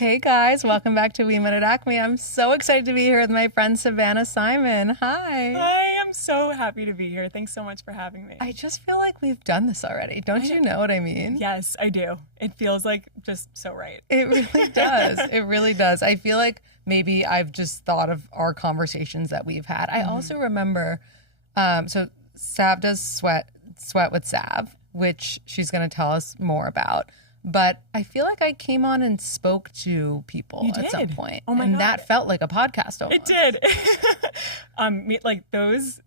Hey guys, welcome back to wemetatacme. I'm so excited to be here with my friend Savannah Simon. Hi. I am so happy to be here. Thanks so much for having me. I just feel like we've done this already. Don't you know what I mean? Yes, I do. It feels like just so right. It really does. It really does. I feel like maybe I've just thought of our conversations that we've had. I also remember, so Sav does Sweat with Sav, which she's going to tell us more about. But I feel like I came on and spoke to people at some point. Oh my and God. that felt like a podcast almost. It did. Like those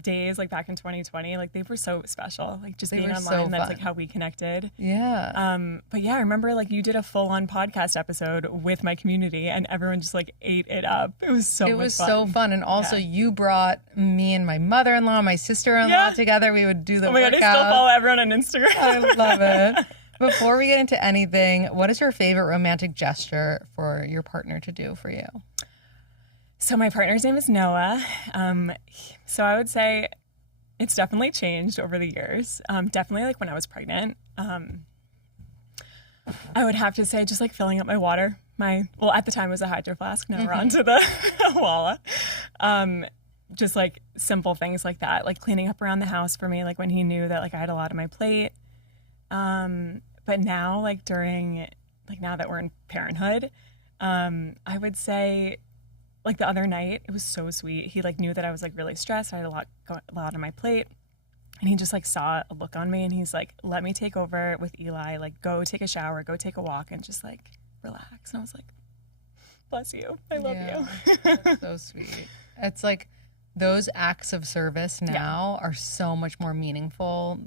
days, like back in 2020, like they were so special. Like just being were online, so that's fun. like how we connected. Yeah. But yeah, I remember like you did a full-on podcast episode with my community, and everyone just like ate it up. It was so much fun. It was so fun. And also you brought me and my mother-in-law, my sister-in-law together. We would do the Oh my workout. God, I still follow everyone on Instagram. I love it. Before we get into anything, what is your favorite romantic gesture for your partner to do for you? So my partner's name is Noah. So I would say it's definitely changed over the years. Definitely like when I was pregnant. I would have to say just like filling up my water. Well, at the time it was a Hydro Flask. Now we're on to the Walla. Just like simple things like that, like cleaning up around the house for me, like when he knew that like I had a lot on my plate. But now, like now that we're in parenthood, I would say, like the other night, it was so sweet. He like knew that I was like really stressed. I had a lot on my plate, and he just like saw a look on me, and he's like, "Let me take over with Eli. Like, go take a shower, go take a walk, and just like relax." And I was like, "Bless you. I love you." That's so sweet. It's like those acts of service now are so much more meaningful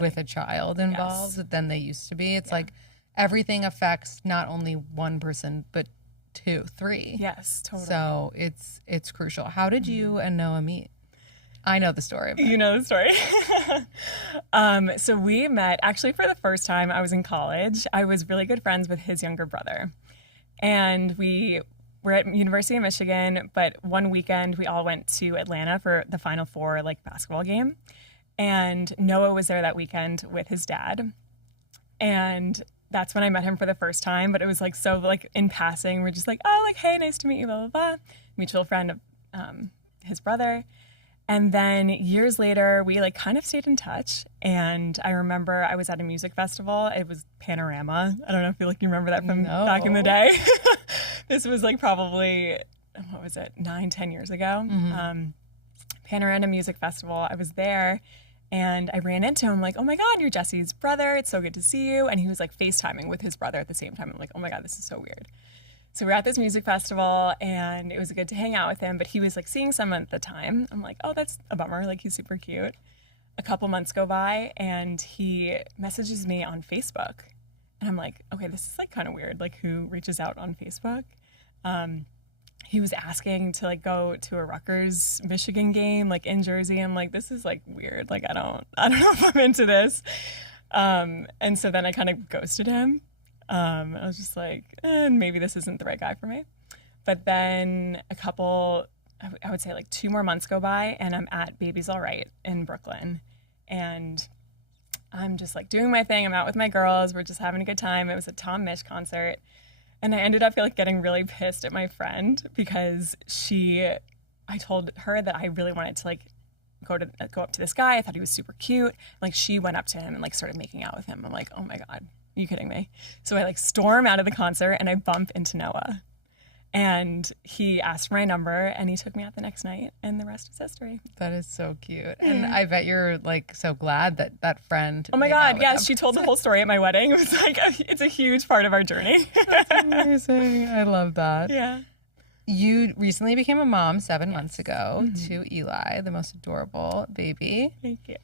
with a child involved than they used to be. It's like everything affects not only one person, but 2, 3. Yes, totally. So it's crucial. How did you and Noah meet? I know the story. But. You know the story. So we met actually for the first time. I was in college. I was really good friends with his younger brother. And we're at University of Michigan, but one weekend we all went to Atlanta for the Final Four like basketball game. And Noah was there that weekend with his dad. And that's when I met him for the first time. But it was like so like in passing, we're just like, oh, like, hey, nice to meet you, blah, blah, blah. Mutual friend of his brother. And then years later, we like kind of stayed in touch. And I remember I was at a music festival. It was Panorama. I don't know if you remember that from back in the day. This was like probably, what was it, 9-10 years ago. Panorama Music Festival. I was there and I ran into him like, oh my God, you're Jesse's brother. It's so good to see you. And he was like FaceTiming with his brother at the same time. I'm like, oh my God, this is so weird. So we're at this music festival and it was good to hang out with him, but he was like seeing someone at the time. I'm like, oh, that's a bummer. Like he's super cute. A couple months go by and he messages me on Facebook. And I'm like, okay, this is like kind of weird. Like who reaches out on Facebook? He was asking to like go to a Rutgers Michigan game, like in Jersey. I'm like, this is like weird. Like I don't know if I'm into this. And so then I kind of ghosted him. I was just like, maybe this isn't the right guy for me. But then I would say like 2 more months go by and I'm at Baby's All Right in Brooklyn. And I'm just like doing my thing. I'm out with my girls. We're just having a good time. It was a Tom Misch concert. And I ended up like getting really pissed at my friend because I told her that I really wanted to like go up to this guy. I thought he was super cute. Like she went up to him and like started making out with him. I'm like, oh my God, are you kidding me? So I like storm out of the concert and I bump into Noah. And he asked for my number and he took me out the next night and the rest is history. That is so cute. And I bet you're like so glad that that friend. Oh my God, yes, she told the whole story at my wedding. It was like, it's a huge part of our journey. That's amazing. I love that. Yeah. You recently became a mom 7 months ago to Eli, the most adorable baby. Thank you.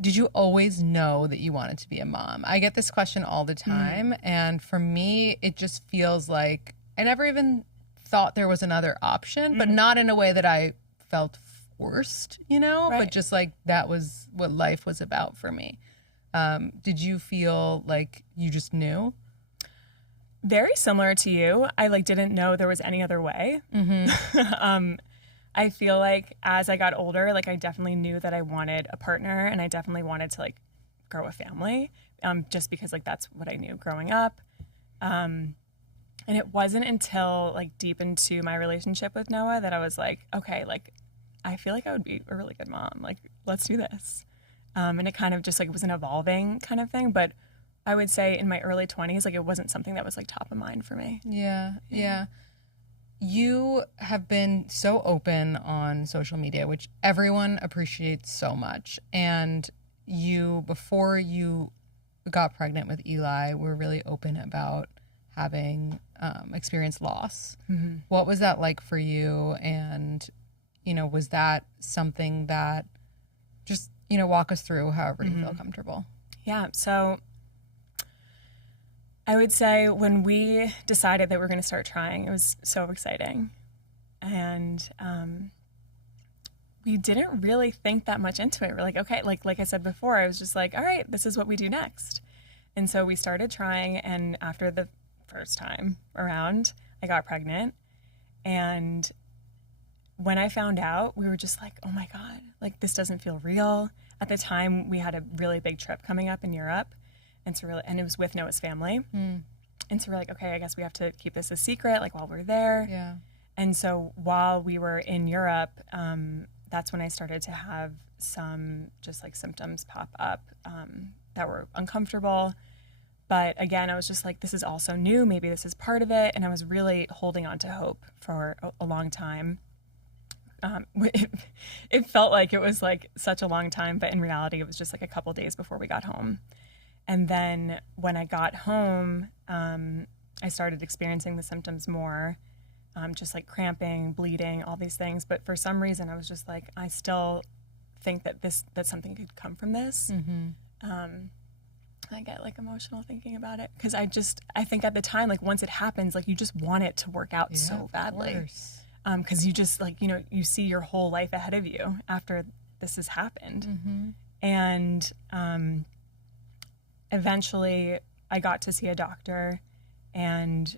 Did you always know that you wanted to be a mom? I get this question all the time. And for me, it just feels like I never even thought there was another option, but not in a way that I felt forced, but just like that was what life was about for me. Did you feel like you just knew? Very similar to you. I like didn't know there was any other way. I feel like as I got older, like I definitely knew that I wanted a partner and I definitely wanted to like grow a family, just because like that's what I knew growing up. And it wasn't until like deep into my relationship with Noah that I was like, okay, like I feel like I would be a really good mom. Like, let's do this. And it kind of just like was an evolving kind of thing. But I would say in my early 20s, like it wasn't something that was like top of mind for me. Yeah. You have been so open on social media, which everyone appreciates so much. And you, before you got pregnant with Eli, were really open about having experienced loss. Mm-hmm. What was that like for you? And, was that something that just, walk us through however you feel comfortable? Yeah. So I would say when we decided that we were going to start trying, it was so exciting. And we didn't really think that much into it. We're like, okay, like I said before, I was just like, all right, this is what we do next. And so we started trying. And after the first time around, I got pregnant. And when I found out, we were just like, oh my God, like this doesn't feel real. At the time, we had a really big trip coming up in Europe. And it was with Noah's family. And so we're like, okay, I guess we have to keep this a secret, like while we're there. Yeah. And so while we were in Europe, that's when I started to have some just like symptoms pop up that were uncomfortable. But again, I was just like, this is also new. Maybe this is part of it. And I was really holding on to hope for a long time. It felt like it was like such a long time, but in reality, it was just like a couple days before we got home. And then when I got home, I started experiencing the symptoms more, just like cramping, bleeding, all these things. But for some reason, I was just like, I still think that something could come from this. I get like emotional thinking about it because I think at the time, like once it happens, like you just want it to work out so badly. Because you just like, you see your whole life ahead of you after this has happened. And eventually I got to see a doctor and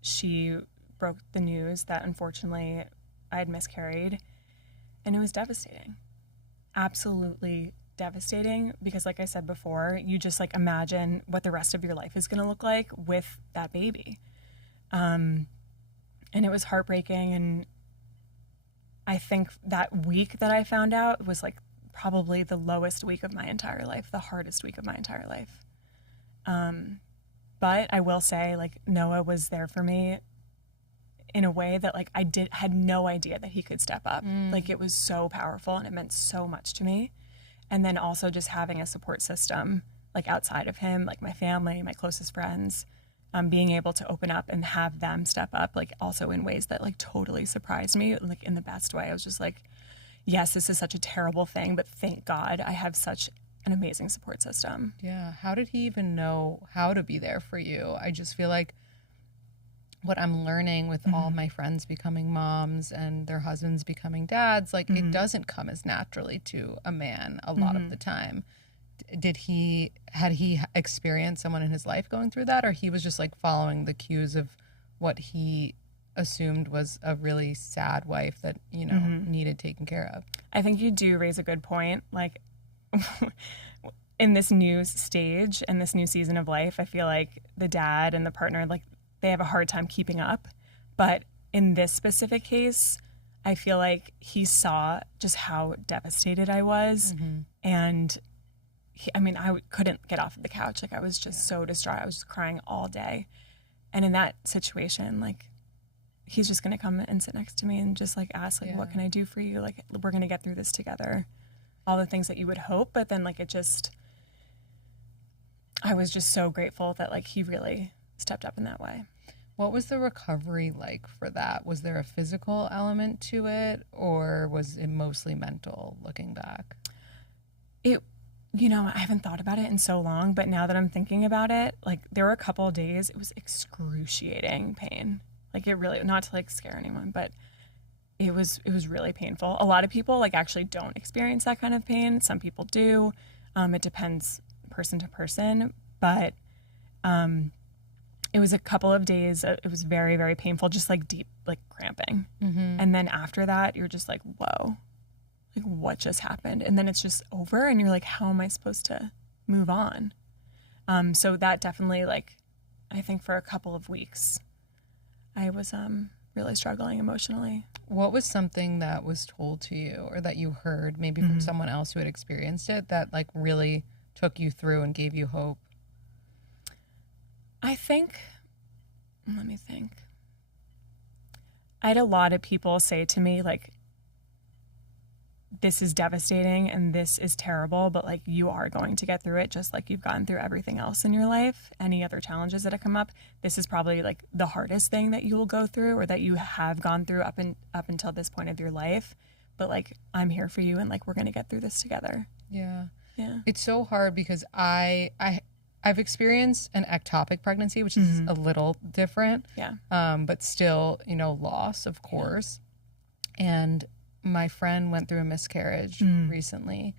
she broke the news that unfortunately I had miscarried. And it was devastating. Absolutely devastating because like I said before, you just like imagine what the rest of your life is going to look like with that baby. And it was heartbreaking. And I think that week that I found out was like probably the lowest week of my entire life, the hardest week of my entire life. But I will say like Noah was there for me in a way that like I had no idea that he could step up. Like it was so powerful and it meant so much to me. And then also just having a support system like outside of him, like my family, my closest friends, being able to open up and have them step up, like also in ways that like totally surprised me, like in the best way. I was just like, yes, this is such a terrible thing, but thank God I have such an amazing support system. Yeah. How did he even know how to be there for you? I just feel like what I'm learning with all my friends becoming moms and their husbands becoming dads, like it doesn't come as naturally to a man a lot of the time. Had he experienced someone in his life going through that, or he was just like following the cues of what he assumed was a really sad wife that, needed taken care of? I think you do raise a good point. Like in this new stage and this new season of life, I feel like the dad and the partner, like they have a hard time keeping up. But in this specific case, I feel like he saw just how devastated I was. And I couldn't get off of the couch. Like I was just so distraught. I was just crying all day. And in that situation, like he's just going to come and sit next to me and just like ask like, what can I do for you? Like we're going to get through this together. All the things that you would hope. But then like I was just so grateful that like he really stepped up in that way. What was the recovery like for that? Was there a physical element to it, or was it mostly mental looking back? I haven't thought about it in so long, but now that I'm thinking about it, like there were a couple of days, it was excruciating pain. Like it really, not to like scare anyone, but it was really painful. A lot of people like actually don't experience that kind of pain. Some people do. It depends person to person, but it was a couple of days. It was very, very painful, just like deep, like cramping. And then after that, you're just like, whoa, like what just happened? And then it's just over and you're like, how am I supposed to move on? So that definitely like, I think for a couple of weeks, I was really struggling emotionally. What was something that was told to you or that you heard maybe from someone else who had experienced it that like really took you through and gave you hope? I think, let me think. I had a lot of people say to me, like, this is devastating and this is terrible, but like you are going to get through it just like you've gotten through everything else in your life. Any other challenges that have come up, this is probably like the hardest thing that you will go through or that you have gone through up until this point of your life. But like, I'm here for you and like, we're going to get through this together. Yeah. Yeah. It's so hard because I've experienced an ectopic pregnancy, which is a little different. Yeah. But still, you know, loss, of course. And my friend went through a miscarriage recently.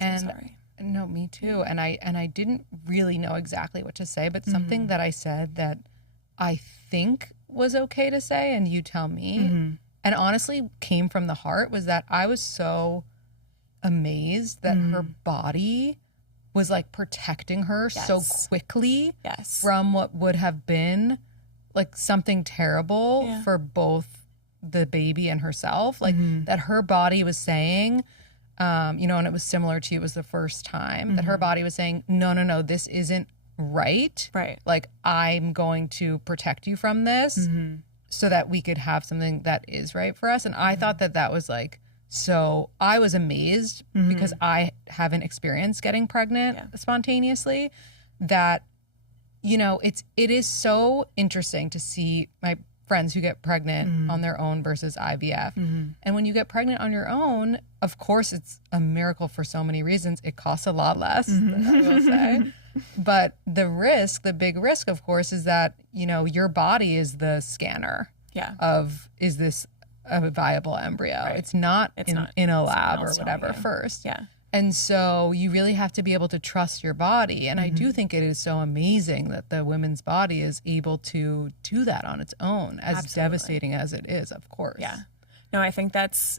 And Sorry. no, me too. And I didn't really know exactly what to say, but something that I said that I think was okay to say, and you tell me, and honestly came from the heart, was that I was so amazed that her body was like protecting her so quickly from what would have been like something terrible for both the baby and herself. Like that her body was saying, you know, and it was similar to you, it was the first time that her body was saying, no, this isn't right. Right. Like I'm going to protect you from this so that we could have something that is right for us. And I thought that was like, so I was amazed because I haven't experienced getting pregnant spontaneously, that, you know, it is so interesting to see my friends who get pregnant on their own versus IVF. And when you get pregnant on your own, of course, it's a miracle for so many reasons. It costs a lot less, I will say. But the big risk, of course, is that, you know, your body is the scanner of, is this a viable embryo? Right. It's not in a lab or whatever first. Yeah. And so you really have to be able to trust your body. And I do think it is so amazing that the women's body is able to do that on its own, as devastating as it is, of course. Yeah. No, I think that's,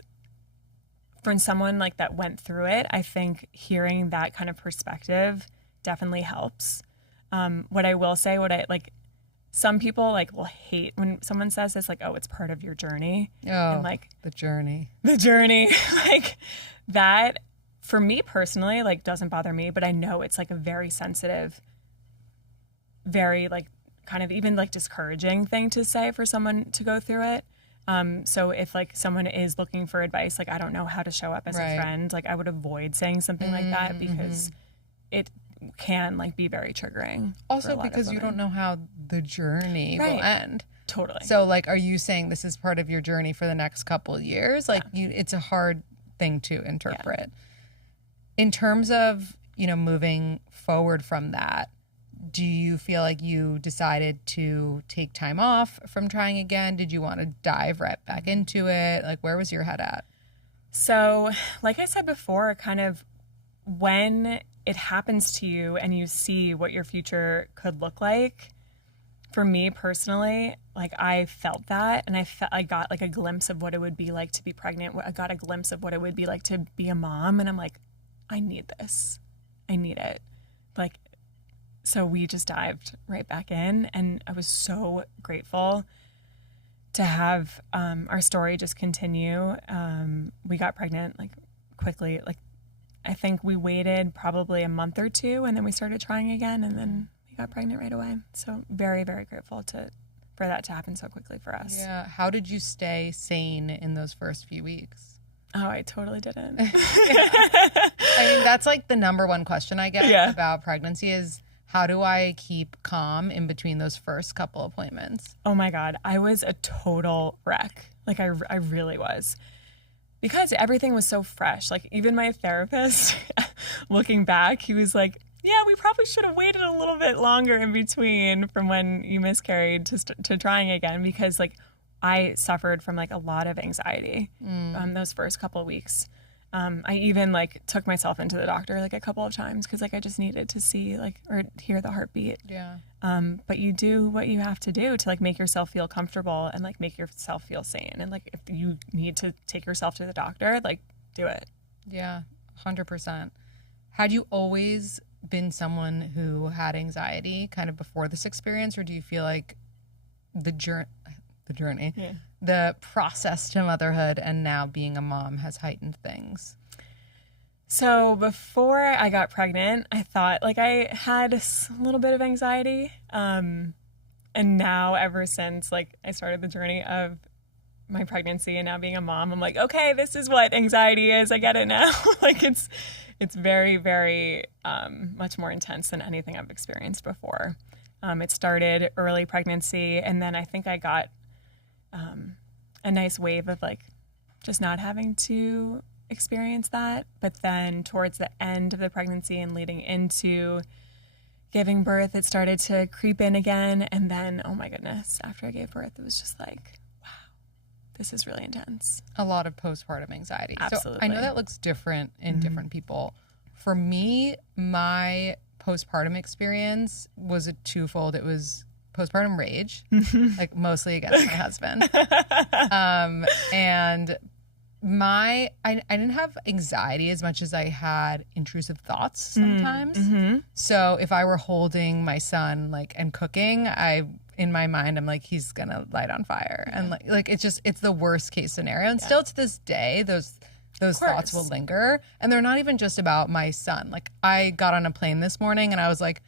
for someone like that went through it, I think hearing that kind of perspective definitely helps. What I will say, some people like will hate when someone says this, like, oh, it's part of your journey. Oh, and like the journey. Like that, for me personally, like doesn't bother me, but I know it's like a very sensitive, very like kind of even like discouraging thing to say for someone to go through it. So if like someone is looking for advice, like I don't know how to show up as a friend, like I would avoid saying something like that because it can like be very triggering. Also because you don't know how the journey will end. Totally. So like, are you saying this is part of your journey for the next couple of years? Like it's a hard thing to interpret. Yeah. In terms of, you know, moving forward from that, do you feel like you decided to take time off from trying again? Did you want to dive right back into it? Like, where was your head at? So, like I said before, kind of when it happens to you and you see what your future could look like, for me personally, like I felt that, and I got like a glimpse of what it would be like to be pregnant. I got a glimpse of what it would be like to be a mom, and I'm like, I need this. I need it. Like, so we just dived right back in, and I was so grateful to have our story just continue. We got pregnant like quickly. Like, I think we waited probably a month or two, and then we started trying again, and then we got pregnant right away. So very, very grateful for that to happen so quickly for us. Yeah. How did you stay sane in those first few weeks? Oh, I totally didn't. I mean, that's like the number one question I get about pregnancy is, how do I keep calm in between those first couple appointments? Oh my God. I was a total wreck. Like I really was. Because everything was so fresh. Like even my therapist, looking back, he was like, yeah, we probably should have waited a little bit longer in between from when you miscarried to trying again, because like I suffered from like a lot of anxiety those first couple of weeks. I even like took myself into the doctor like a couple of times because like I just needed to see like or hear the heartbeat. Yeah. But you do what you have to do to like make yourself feel comfortable and like make yourself feel sane. And like if you need to take yourself to the doctor, like do it. Yeah, 100%. Had you always been someone who had anxiety kind of before this experience, or do you feel like the journey, the journey, Yeah. the process to motherhood and now being a mom has heightened things? So before I got pregnant, I thought like I had a little bit of anxiety. And now ever since like I started the journey of my pregnancy and now being a mom, I'm like, okay, this is what anxiety is. I get it now. Like it's very, very much more intense than anything I've experienced before. It started early pregnancy, and then I think I got a nice wave of like just not having to experience that. But then towards the end of the pregnancy and leading into giving birth, it started to creep in again. And then, oh my goodness, after I gave birth, it was just like, wow, this is really intense. A lot of postpartum anxiety. Absolutely. So I know that looks different in different people. For me, my postpartum experience was a twofold. It was postpartum rage, like mostly against my husband. And I didn't have anxiety as much as I had intrusive thoughts sometimes. So if I were holding my son like and cooking, in my mind I'm like, he's gonna light on fire. And like it's the worst case scenario. And still to this day, those thoughts will linger. And they're not even just about my son. Like I got on a plane this morning and I was like,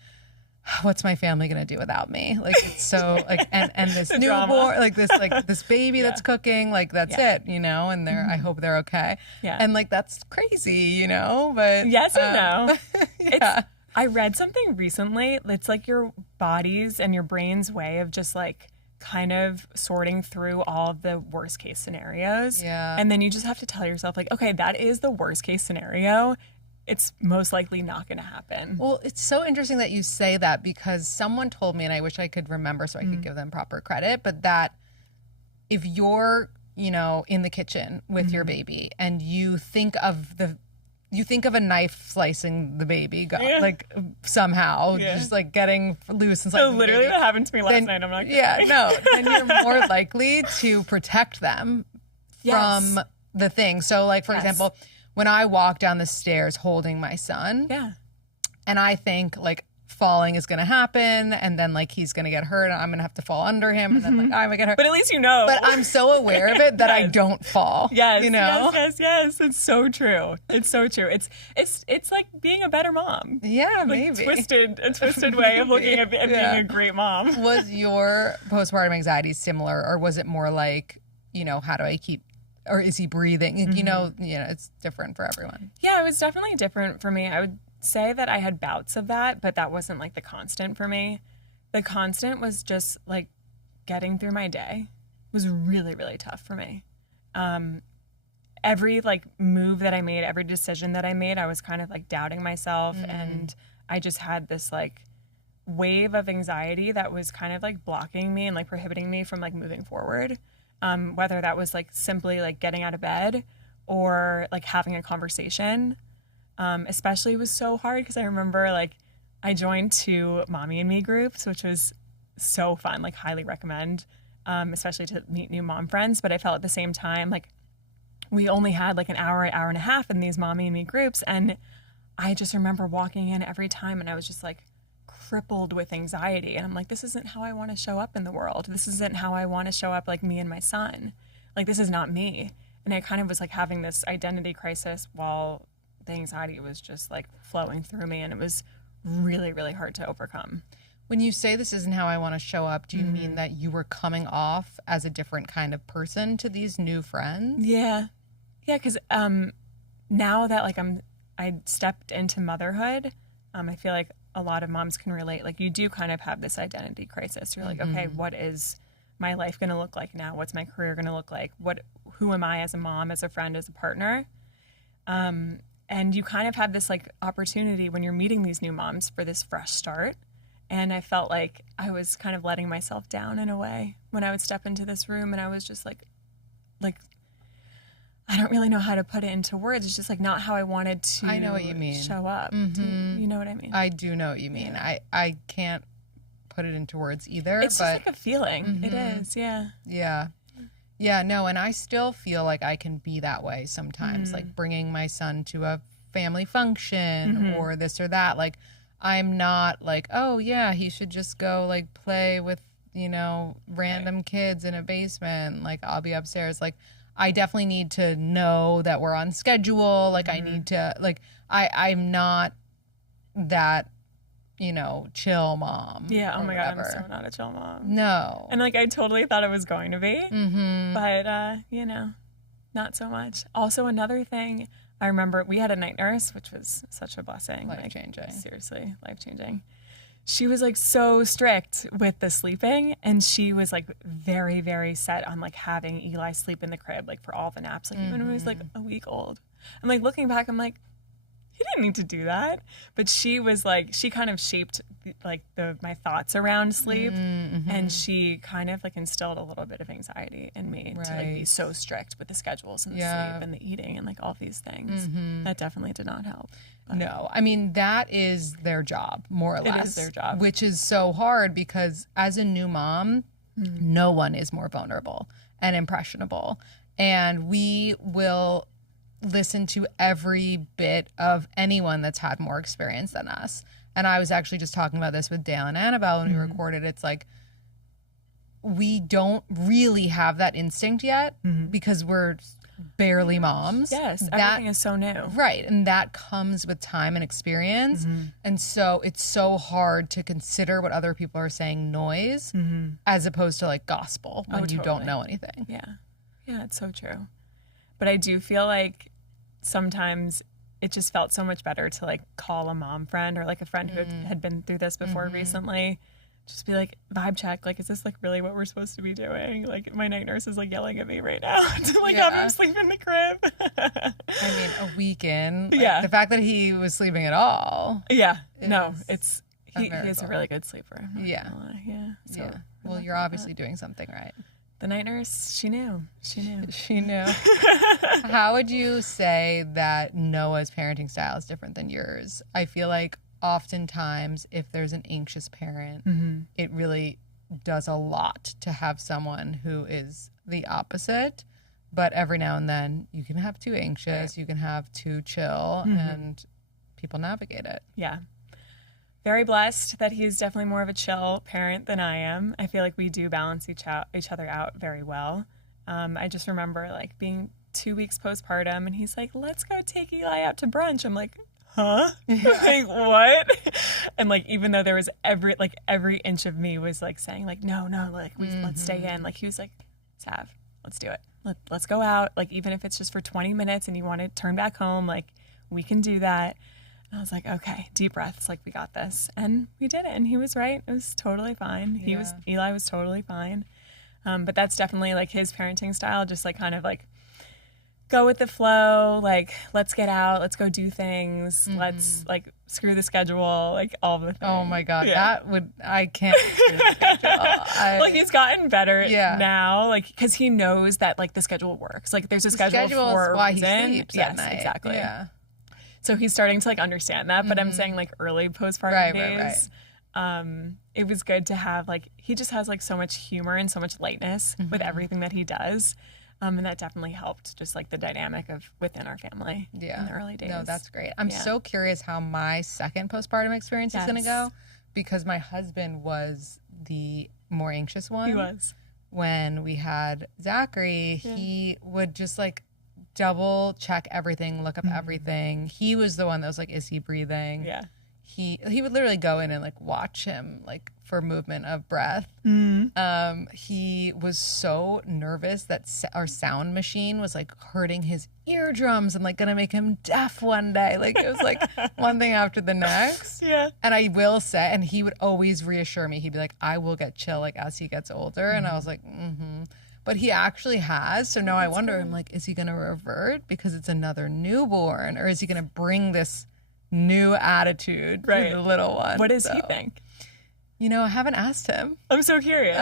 what's my family gonna do without me? Like it's so like and this newborn, like this baby that's cooking, like that's it, you know, and I hope they're okay. Yeah. And like that's crazy, you know, but yes and no. Yeah. I read something recently. It's like your body's and your brain's way of just like kind of sorting through all of the worst case scenarios. Yeah. And then you just have to tell yourself like, okay, that is the worst case scenario. It's most likely not going to happen. Well, it's so interesting that you say that because someone told me, and I wish I could remember so I could give them proper credit, but that if you're, you know, in the kitchen with your baby and you think of a knife slicing the baby, like somehow just like getting loose and so literally that happened to me last night. I'm not then you're more likely to protect them from the thing. So like, for example, when I walk down the stairs holding my son, and I think like falling is going to happen and then like he's going to get hurt and I'm going to have to fall under him and then like I'm going to get hurt. But at least you know. But I'm so aware of it that I don't fall. Yes, you know? Yes. It's so true. It's so true. It's like being a better mom. Yeah, like maybe. A twisted way of looking at being a great mom. Was your postpartum anxiety similar, or was it more like, you know, how do I keep, or is he breathing? You know, it's different for everyone. Yeah, it was definitely different for me. I would say that I had bouts of that, but that wasn't like the constant for me. The constant was just like getting through my day was really, really tough for me. Every like move that I made, every decision that I made, I was kind of like doubting myself. And I just had this like wave of anxiety that was kind of like blocking me and like prohibiting me from like moving forward. Whether that was like simply like getting out of bed or like having a conversation. Especially it was so hard because I remember like I joined 2 Mommy and Me groups, which was so fun, like highly recommend, especially to meet new mom friends. But I felt at the same time like we only had like an hour and a half in these Mommy and Me groups. And I just remember walking in every time and I was just like crippled with anxiety. And I'm like, this isn't how I want to show up in the world. This isn't how I want to show up like me and my son. Like this is not me. And I kind of was like having this identity crisis while the anxiety was just like flowing through me, and it was really, really hard to overcome. When you say this isn't how I want to show up, do you mean that you were coming off as a different kind of person to these new friends? Yeah, because now that like I stepped into motherhood, I feel like a lot of moms can relate. Like you do kind of have this identity crisis. You're like, okay, what is my life going to look like now? What's my career going to look like? Who am I as a mom, as a friend, as a partner? And you kind of have this like opportunity when you're meeting these new moms for this fresh start. And I felt like I was kind of letting myself down in a way when I would step into this room, and I was just like I don't really know how to put it into words. It's just like not how I wanted to. I know what you mean. Show up. You know what I mean? I do know what you mean. Yeah. I can't put it into words either. It's just like a feeling. It is. Yeah. Yeah. Yeah, no, and I still feel like I can be that way sometimes, like bringing my son to a family function or this or that. Like, I'm not like, oh, yeah, he should just go, like, play with, random kids in a basement. Like, I'll be upstairs. Like, I definitely need to know that we're on schedule. Like, I need to, like, I'm not that, chill mom. Yeah, oh my God, I'm whatever. so not a chill mom. No. And, like, I totally thought I was going to be, but, not so much. Also, another thing, I remember we had a night nurse, which was such a blessing. Life-changing. Like, seriously, life-changing. She was, like, so strict with the sleeping, and she was, like, very, very set on, like, having Eli sleep in the crib, like, for all the naps, like, even when he was, like, a week old. And, like, looking back, I'm like, he didn't need to do that. But she was, like, she kind of shaped, like, my thoughts around sleep, and she kind of, like, instilled a little bit of anxiety in me to, like, be so strict with the schedules and the sleep and the eating and, like, all these things. That definitely did not help. But no, I mean, that is their job, more or less. It is their job. Which is so hard because as a new mom, no one is more vulnerable and impressionable. And we will listen to every bit of anyone that's had more experience than us. And I was actually just talking about this with Dale and Annabelle when we recorded. It's like, we don't really have that instinct yet because we're barely moms. Yes, everything is so new. Right, and that comes with time and experience. And so it's so hard to consider what other people are saying noise as opposed to, like, gospel when you don't know anything. Yeah, it's so true. But I do feel like sometimes it just felt so much better to, like, call a mom friend or, like, a friend who had been through this before recently. Just be like, vibe check. Like, is this, like, really what we're supposed to be doing? Like, my night nurse is, like, yelling at me right now to, like, have him sleep in the crib. I mean, a weekend. Like, the fact that he was sleeping at all. Yeah. No, it's, he is a really good sleeper. Yeah. So, Well, you're obviously doing something right. The night nurse, she knew. She knew. How would you say that Noah's parenting style is different than yours? I feel like oftentimes if there's an anxious parent, it really does a lot to have someone who is the opposite. But every now and then you can have too anxious, you can have too chill, and people navigate it. Yeah. Very blessed that he's definitely more of a chill parent than I am. I feel like we do balance each other out very well. I just remember, like, being 2 weeks postpartum, and he's like, let's go take Eli out to brunch. I'm like, huh? Like, what? And, like, even though there was every inch of me was, like, saying, like, no, like, let's stay in. Like, he was like, Sav, let's do it. Let's go out. Like, even if it's just for 20 minutes and you want to turn back home, like, we can do that. And I was like, okay, deep breaths, like, we got this. And we did it, and he was right. It was totally fine. Eli was totally fine. But that's definitely, like, his parenting style, just, like, kind of, like, go with the flow, like, let's get out, let's go do things, let's, like, screw the schedule, like, all the things. Oh my God, I can't screw the schedule. Well, he's gotten better now, like, because he knows that, like, the schedule works. Like, there's a schedule for why a reason. He sleeps at night. Exactly. Yeah. So he's starting to, like, understand that, but I'm saying, like, early postpartum days, it was good to have, like, he just has, like, so much humor and so much lightness with everything that he does. And that definitely helped just, like, the dynamic of within our family in the early days. No, that's great. I'm so curious how my second postpartum experience is going to go, because my husband was the more anxious one. He was. When we had Zachary, he would just, like, double check everything, look up everything. He was the one that was like, is he breathing? Yeah. He would literally go in and, like, watch him, like, for movement of breath. He was so nervous that our sound machine was, like, hurting his eardrums and, like, gonna make him deaf one day. Like, it was, like, one thing after the next. Yeah. And I will say, and he would always reassure me. He'd be like, I will get chill, like, as he gets older. And I was like, But he actually has. So now I wonder, I'm like, is he going to revert because it's another newborn? Or is he going to bring this new attitude to the little one? What does he think? You know, I haven't asked him. I'm so curious.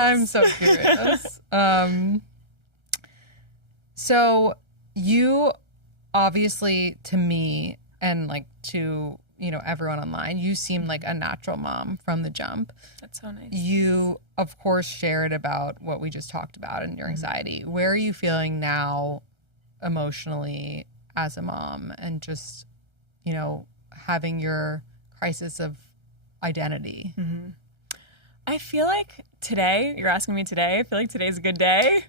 So you obviously, to me and, like, to, you know, everyone online, you seem like a natural mom from the jump. That's so nice. You, of course, shared about what we just talked about and your anxiety. Where are you feeling now emotionally as a mom and just, you know, having your crisis of identity? I feel like today, you're asking me today, I feel like today's a good day.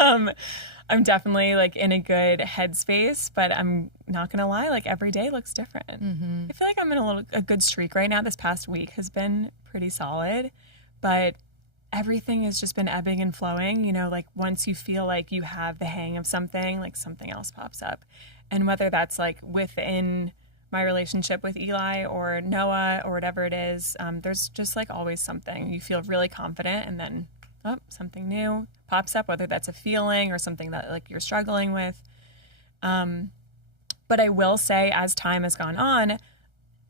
um, I'm definitely like in a good headspace, but I'm not gonna lie, like every day looks different. I feel like I'm in a good streak right now. This past week has been pretty solid, but everything has just been ebbing and flowing. You know, like once you feel like you have the hang of something, like something else pops up. And whether that's like within my relationship with Eli or Noah or whatever it is, there's just like always something. You feel really confident and then something new pops up, whether that's a feeling or something that like you're struggling with. But I will say as time has gone on,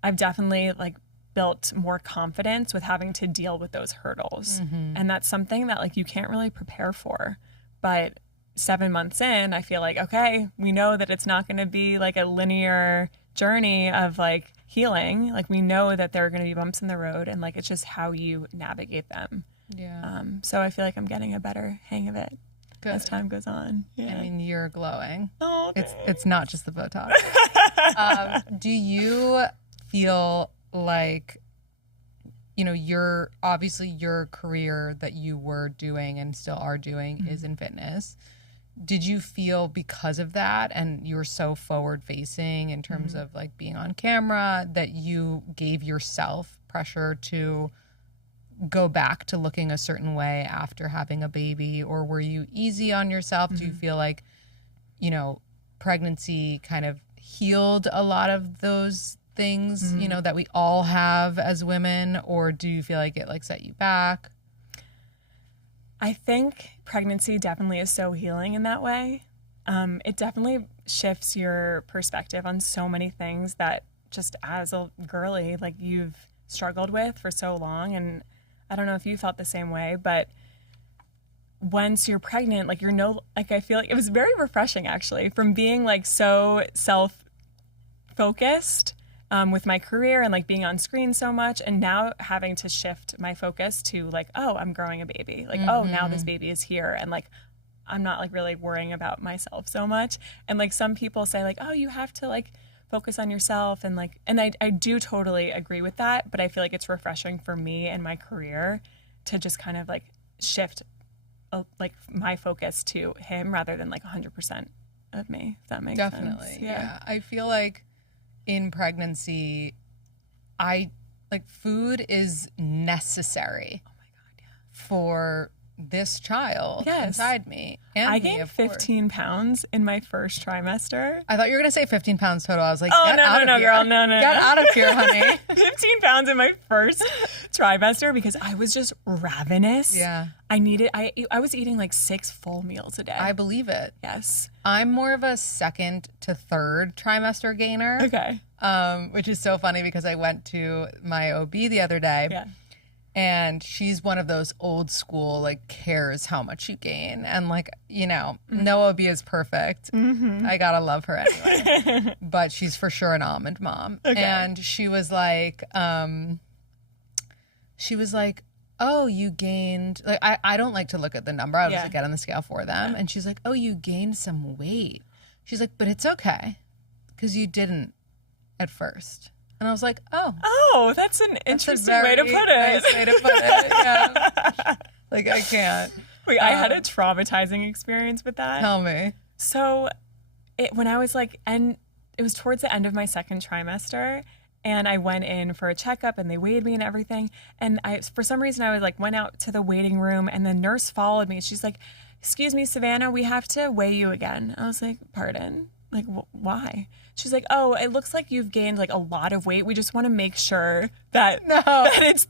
I've definitely like built more confidence with having to deal with those hurdles. And that's something that like you can't really prepare for. But 7 months in, I feel like, okay, we know that it's not going to be like a linear journey of like healing. Like we know that there are going to be bumps in the road and like it's just how you navigate them. Yeah. So I feel like I'm getting a better hang of it as time goes on. Yeah. I mean, you're glowing. Oh, it's not just the Botox. Do you feel like, you know, your career that you were doing and still are doing is in fitness? Did you feel because of that and you were so forward facing in terms of like being on camera that you gave yourself pressure to go back to looking a certain way after having a baby, or were you easy on yourself? Do you feel like, you know, pregnancy kind of healed a lot of those things, you know, that we all have as women, or do you feel like it like set you back? I think pregnancy definitely is so healing in that way. It definitely shifts your perspective on so many things that just as a girly, like you've struggled with for so long. And I don't know if you felt the same way, but once you're pregnant, like I feel like it was very refreshing actually from being like so self-focused with my career and like being on screen so much, and now having to shift my focus to like, oh, I'm growing a baby, like oh, now this baby is here, and like I'm not like really worrying about myself so much. And like some people say like, oh, you have to like focus on yourself, and like, and I do totally agree with that, but I feel like it's refreshing for me and my career to just kind of like shift like my focus to him rather than like 100% of me, if that makes sense. Definitely. Yeah. I feel like in pregnancy, food is necessary for this child inside me. And I gained 15 pounds in my first trimester. I thought you were going to say 15 pounds total. I was like, oh, get out of here. Girl, no. Get out of here, honey. 15 pounds in my first trimester because I was just ravenous. Yeah. I was eating like 6 full meals a day. I believe it. Yes. I'm more of a second to third trimester gainer. Okay. Which is so funny because I went to my OB the other day. Yeah. And she's one of those old school, like, cares how much you gain. And, like, you know, no OB is perfect. I gotta love her anyway. But she's for sure an almond mom. Okay. And she was like, oh, you gained, like, I don't like to look at the number. I was like, get on the scale for them. And she's like, oh, you gained some weight. She's like, but it's okay because you didn't at first. And I was like, oh, that's an interesting way to put it. Nice way to put it. Yeah. Like, I can't. Wait, I had a traumatizing experience with that. Tell me. So when I was like, and it was towards the end of my second trimester, and I went in for a checkup and they weighed me and everything. And for some reason, I was like, went out to the waiting room and the nurse followed me. She's like, excuse me, Savannah, we have to weigh you again. I was like, pardon? Like, why? She's like, oh, it looks like you've gained like a lot of weight. We just want to make sure that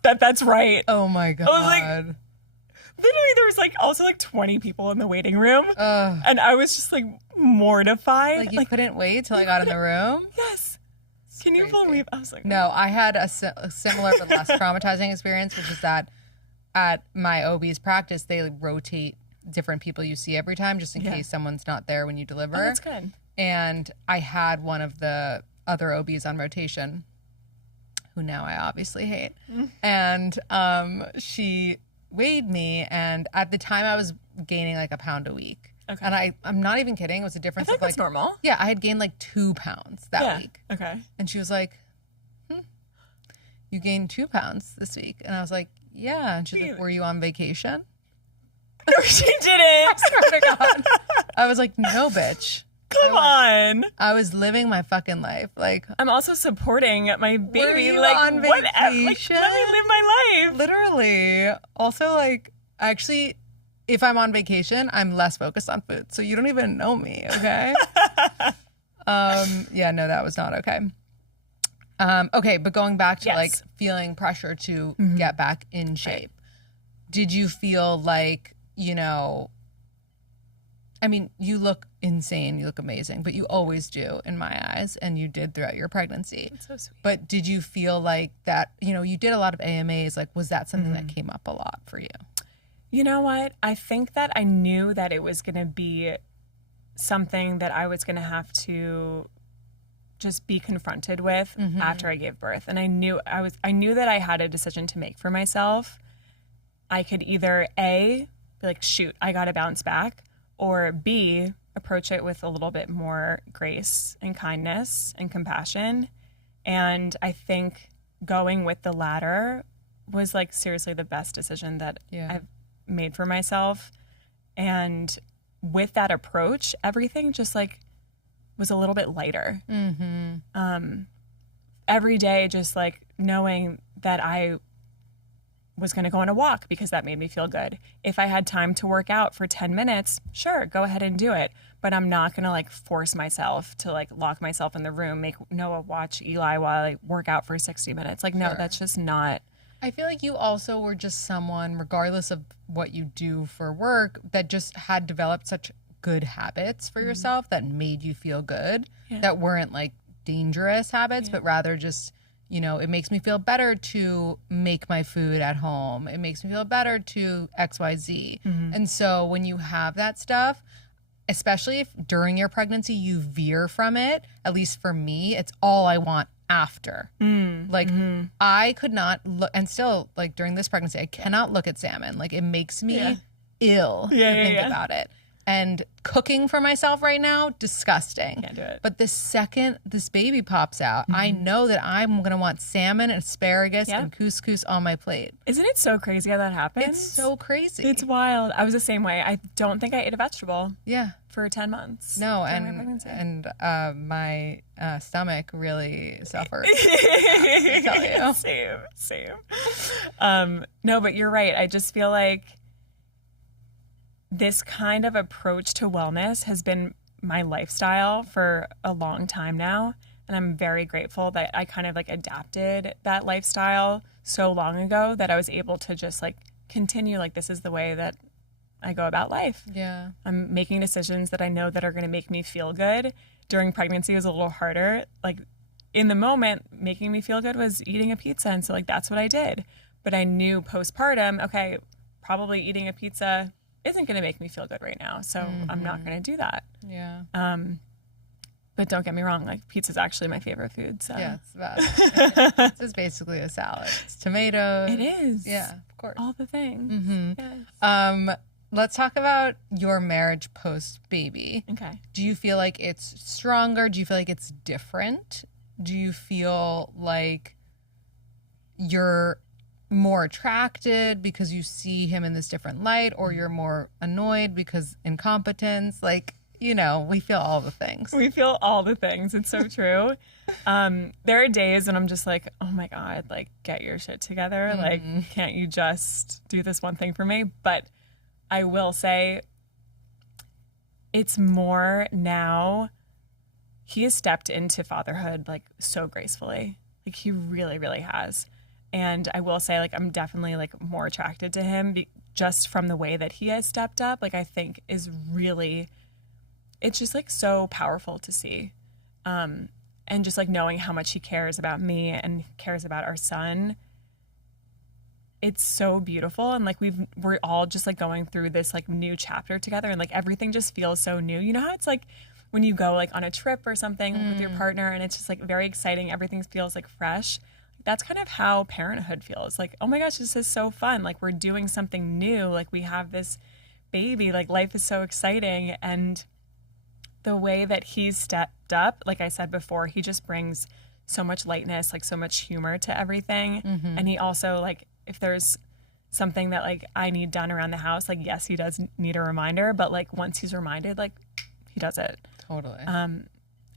that's right. Oh my God. I was like, literally there was like also like 20 people in the waiting room. And I was just like mortified. Like you couldn't wait till I got in the room? Yes. Can you believe? I was like, no, I had a similar but less traumatizing experience, which is that at my OB's practice, they rotate different people you see every time just in case someone's not there when you deliver. Oh, that's good. And I had one of the other OBs on rotation, who now I obviously hate. And she weighed me, and at the time I was gaining like a pound a week. Okay. And I'm not even kidding. It was a difference of like that's normal. Yeah, I had gained like 2 pounds that week. Okay. And she was like, you gained 2 pounds this week. And I was like, Yeah. And she's like, were you on vacation? No, she didn't. I swear to God. I was like, no, bitch. Come on. I was living my fucking life. Like, I'm also supporting my baby. were you like, on what? vacation? Like, let me live my life. Literally. Also, like, actually, if I'm on vacation, I'm less focused on food. So you don't even know me, okay? Yeah, no, that was not okay. Okay, but going back to like feeling pressure to get back in shape. Did you feel like, you know, I mean, you look insane, you look amazing, but you always do in my eyes, and you did throughout your pregnancy. That's so sweet. But did you feel like that, you know, you did a lot of AMAs, like was that something that came up a lot for you? You know what? I think that I knew that it was going to be something that I was going to have to just be confronted with after I gave birth. And I knew that I had a decision to make for myself. I could either A, be like, shoot, I got to bounce back, or B, approach it with a little bit more grace and kindness and compassion. And I think going with the latter was like seriously the best decision that I've made for myself. And with that approach, everything just like was a little bit lighter. Every day, just like knowing that I was going to go on a walk because that made me feel good. If I had time to work out for 10 minutes, sure, go ahead and do it. But I'm not going to like force myself to like lock myself in the room, make Noah watch Eli while I work out for 60 minutes. Like, no, that's just not. I feel like you also were just someone, regardless of what you do for work, that just had developed such good habits for yourself that made you feel good, that weren't like dangerous habits, but rather just, you know, it makes me feel better to make my food at home. It makes me feel better to XYZ. And so when you have that stuff, especially if during your pregnancy you veer from it, at least for me, it's all I want after. Like I could not look, and still like during this pregnancy, I cannot look at salmon. Like it makes me ill to think about it. And cooking for myself right now, disgusting. Can't do it. But the second this baby pops out, I know that I'm going to want salmon and asparagus and couscous on my plate. Isn't it so crazy how that happens? It's so crazy. It's wild. I was the same way. I don't think I ate a vegetable for 10 months. No, and my stomach really suffered. I tell you. Same. No, but you're right. I just feel like this kind of approach to wellness has been my lifestyle for a long time now. And I'm very grateful that I kind of like adapted that lifestyle so long ago that I was able to just like continue, like this is the way that I go about life. Yeah. I'm making decisions that I know that are going to make me feel good. During pregnancy was a little harder. Like in the moment, making me feel good was eating a pizza. And so like that's what I did. But I knew postpartum, okay, probably eating a pizza isn't going to make me feel good right now. So I'm not going to do that. Yeah. But don't get me wrong, like pizza's actually my favorite food. So yeah, it's about Pizza's basically a salad. It's tomatoes. It is. Yeah, of course. All the things. Yes. Let's talk about your marriage post baby. Okay. Do you feel like it's stronger? Do you feel like it's different? Do you feel like you're more attracted because you see him in this different light, or you're more annoyed because incompetence? Like, you know, we feel all the things. We feel all the things. It's so true. There are days when I'm just like, oh my God, like get your shit together. Like, can't you just do this one thing for me? But I will say it's more now. He has stepped into fatherhood like so gracefully. Like he really, really has. And I will say, like, I'm definitely like more attracted to him just from the way that he has stepped up. Like, I think is really, it's just like so powerful to see. And just like knowing how much he cares about me and cares about our son. It's so beautiful. And like we're all just like going through this like new chapter together, and like everything just feels so new. You know how it's like when you go like on a trip or something with your partner and it's just like very exciting. Everything feels like fresh. That's kind of how parenthood feels. Like, oh my gosh, this is so fun. Like we're doing something new. Like we have this baby. Like life is so exciting. And the way that he's stepped up, like I said before, he just brings so much lightness, like so much humor to everything. And he also like, if there's something that like I need done around the house, like yes, he does need a reminder, but like once he's reminded, like he does it. Totally.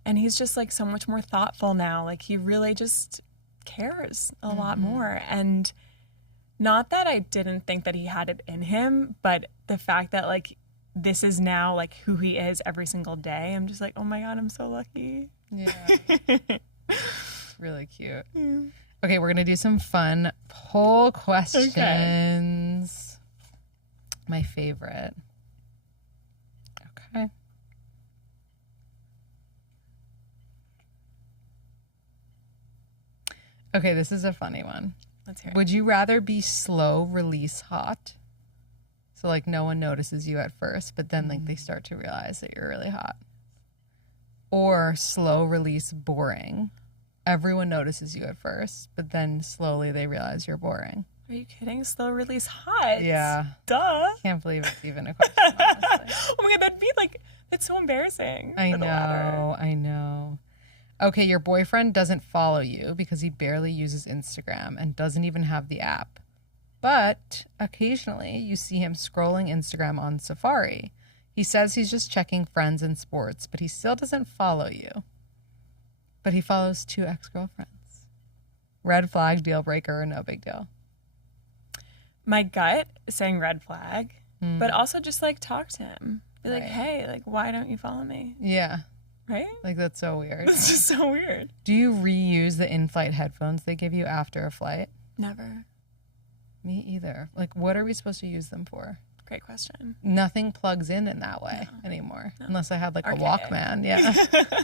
And he's just like so much more thoughtful now. Like he really just cares a lot more. And not that I didn't think that he had it in him, but the fact that like this is now like who he is every single day, I'm just like, oh my God, I'm so lucky. Yeah. It's really cute. Okay, we're going to do some fun poll questions. Okay. My favorite. Okay. Okay, this is a funny one. Let's hear it. Would you rather be slow release hot? So like no one notices you at first, but then like they start to realize that you're really hot. Or slow release boring. Everyone notices you at first, but then slowly they realize you're boring. Are you kidding? Slow release hot? Yeah. Duh. Can't believe it's even a question, honestly. Oh my God, that'd be like, that's so embarrassing. I know. Okay, your boyfriend doesn't follow you because he barely uses Instagram and doesn't even have the app. But occasionally you see him scrolling Instagram on Safari. He says he's just checking friends and sports, but he still doesn't follow you. But he follows 2 ex-girlfriends. Red flag, deal breaker, or no big deal? My gut is saying red flag, but also just like talk to him. Be like, hey, like, why don't you follow me? Yeah. Right? Like, that's so weird. It's just so weird. Do you reuse the in-flight headphones they give you after a flight? Never. Me either. Like, what are we supposed to use them for? Great question. Nothing plugs in that way anymore. No. Unless I had like Archaic. A Walkman. Yeah.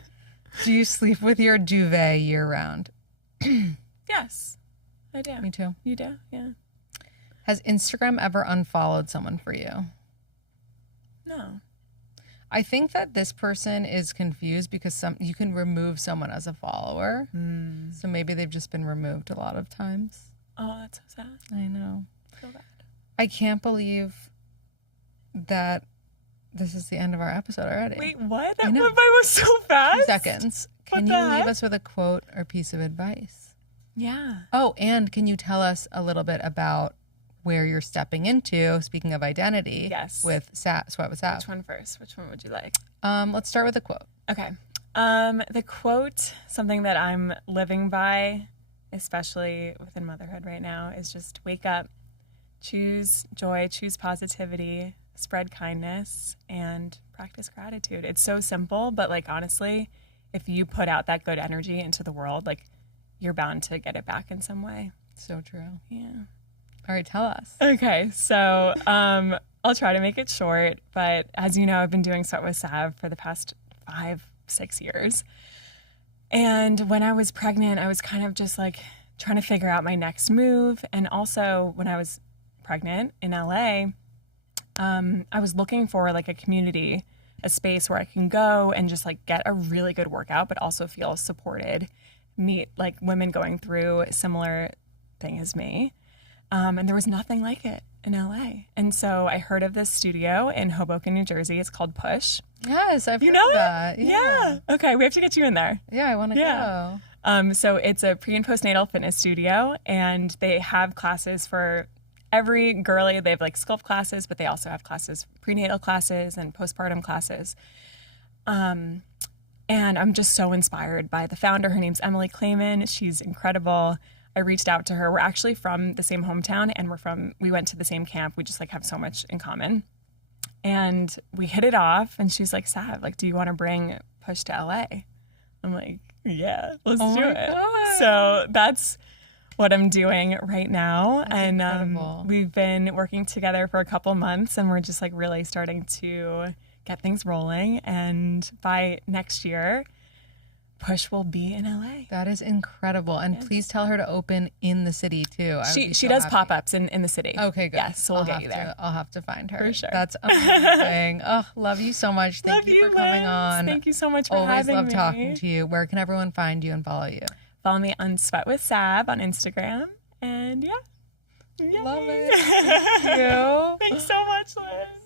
Do you sleep with your duvet year round? Yes, I do. Me too. You do? Yeah. Has Instagram ever unfollowed someone for you? No. I think that this person is confused because you can remove someone as a follower. So maybe they've just been removed a lot of times. Oh, that's so sad. I know. I feel bad. I can't believe that this is the end of our episode already. Wait, what? That went by so fast. 2 seconds. Can you leave us with a quote or piece of advice? Yeah. Oh, and can you tell us a little bit about where you're stepping into, speaking of identity, with Sweat with Sav? Which one first? Which one would you like? Let's start with a quote. Okay. The quote, something that I'm living by, especially within motherhood right now, is just wake up, choose joy, choose positivity, spread kindness, and practice gratitude. It's so simple, but like honestly, if you put out that good energy into the world, like you're bound to get it back in some way. So true. Yeah. All right, tell us. Okay, so I'll try to make it short, but as you know, I've been doing Sweat with Sav for the past 5-6 years. And when I was pregnant, I was kind of just like trying to figure out my next move. And also when I was pregnant in LA, I was looking for like a community, a space where I can go and just like get a really good workout, but also feel supported, meet like women going through a similar thing as me. And there was nothing like it in LA. And so I heard of this studio in Hoboken, New Jersey. It's called Push. Yes, I've heard of that. Yeah. Okay, we have to get you in there. Yeah, I want to go. So it's a pre and postnatal fitness studio, and they have classes for every girly. They have like sculpt classes, but they also have classes, prenatal classes and postpartum classes. And I'm just so inspired by the founder. Her name's Emily Clayman. She's incredible. I reached out to her. We're actually from the same hometown, and we went to the same camp. We just like have so much in common. And we hit it off, and she's like, Sav, like, do you want to bring Push to LA? I'm like, yeah, let's do it. God. So that's what I'm doing right now. That's incredible. We've been working together for a couple months, and we're just like really starting to get things rolling. And by next year, Push will be in LA. That is incredible. And please tell her to open in the city too. She does pop-ups in the city. Okay, good. Yes, so we'll get you there. I'll have to find her. For sure. That's amazing. Oh, love you so much. Thank you for coming on. Thank you so much for having me. having Always love talking to you. Where can everyone find you and follow you? Follow me on Sweat with Sav on Instagram. And yeah. Love it. Thank you. Thanks so much, Liz.